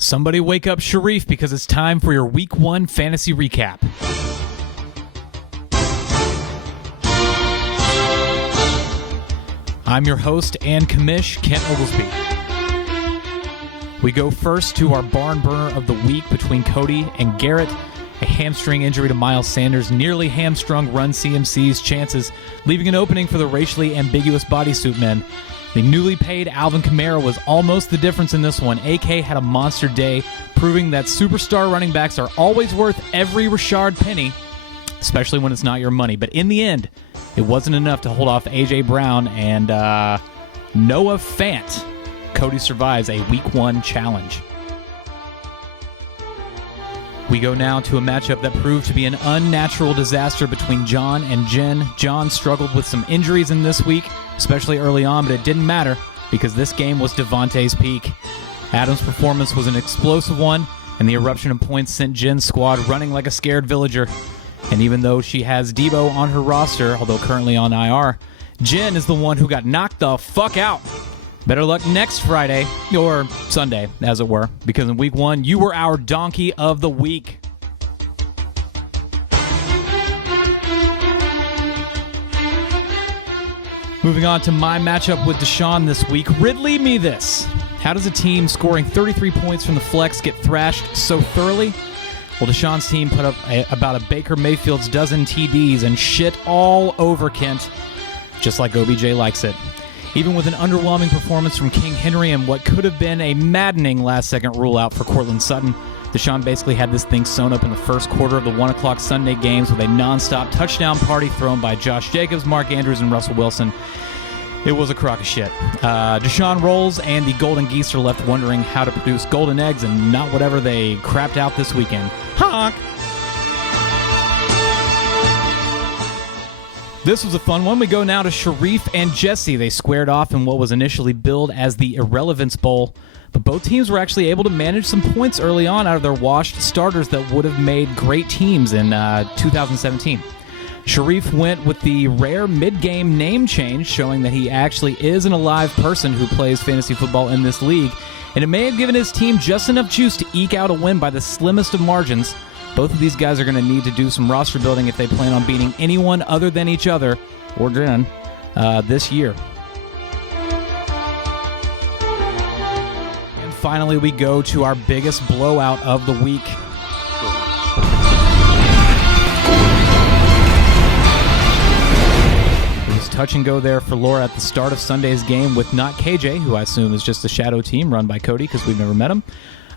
Somebody wake up Sharif because it's time for your Week 1 fantasy recap. I'm your host and commish, Kent Oglesby. We go first to our barn burner of the week between Cody and Garrett. A hamstring injury to Miles Sanders nearly hamstrung Run CMC's chances, leaving an opening for the racially ambiguous bodysuit men. The newly paid Alvin Kamara was almost the difference in this one. AK had a monster day, proving that superstar running backs are always worth every Rashard penny, especially when it's not your money. But in the end, it wasn't enough to hold off A.J. Brown and Noah Fant. Cody survives a Week 1 challenge. We go now to a matchup that proved to be an unnatural disaster between John and Jen. John struggled with some injuries in this week, especially early on, but it didn't matter because this game was Devontae's peak. Adam's performance was an explosive one, and the eruption of points sent Jen's squad running like a scared villager. And even though she has Debo on her roster, although currently on IR, Jen is the one who got knocked the fuck out. Better luck next Friday, or Sunday, as it were, because in Week 1, you were our donkey of the week. Moving on to my matchup with Deshaun this week. Ridley me this. How does a team scoring 33 points from the flex get thrashed so thoroughly? Well, Deshaun's team put up about a Baker Mayfield's dozen TDs and shit all over Kent, just like OBJ likes it. Even with an underwhelming performance from King Henry and what could have been a maddening last-second rule-out for Courtland Sutton, Deshaun basically had this thing sewn up in the first quarter of the 1 o'clock Sunday games with a non-stop touchdown party thrown by Josh Jacobs, Mark Andrews, and Russell Wilson. It was a crock of shit. Deshaun rolls, and the Golden Geese are left wondering how to produce golden eggs and not whatever they crapped out this weekend. Honk! This was a fun one. We go now to Sharif and Jesse. They squared off in what was initially billed as the Irrelevance Bowl, but both teams were actually able to manage some points early on out of their washed starters that would have made great teams in 2017. Sharif went with the rare mid-game name change, showing that he actually is an alive person who plays fantasy football in this league, and it may have given his team just enough juice to eke out a win by the slimmest of margins. Both of these guys are going to need to do some roster building if they plan on beating anyone other than each other, or Jen, this year. And finally, we go to our biggest blowout of the week. It was touch and go there for Laura at the start of Sunday's game with not KJ, who I assume is just a shadow team run by Cody because we've never met him.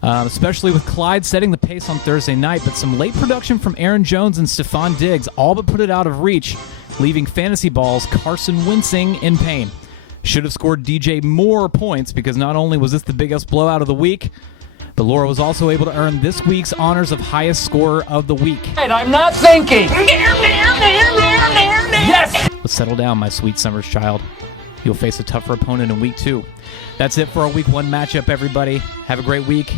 Especially with Clyde setting the pace on Thursday night, but some late production from Aaron Jones and Stephon Diggs all but put it out of reach, leaving fantasy balls Carson wincing in pain. Should have scored DJ more points because not only was this the biggest blowout of the week, but Laura was also able to earn this week's honors of highest scorer of the week. And I'm not thinking. Yes! Let's settle down, my sweet summer's child. You'll face a tougher opponent in Week 2. That's it for our Week 1 matchup, everybody. Have a great week.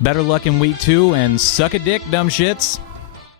Better luck in Week 2, and suck a dick, dumb shits.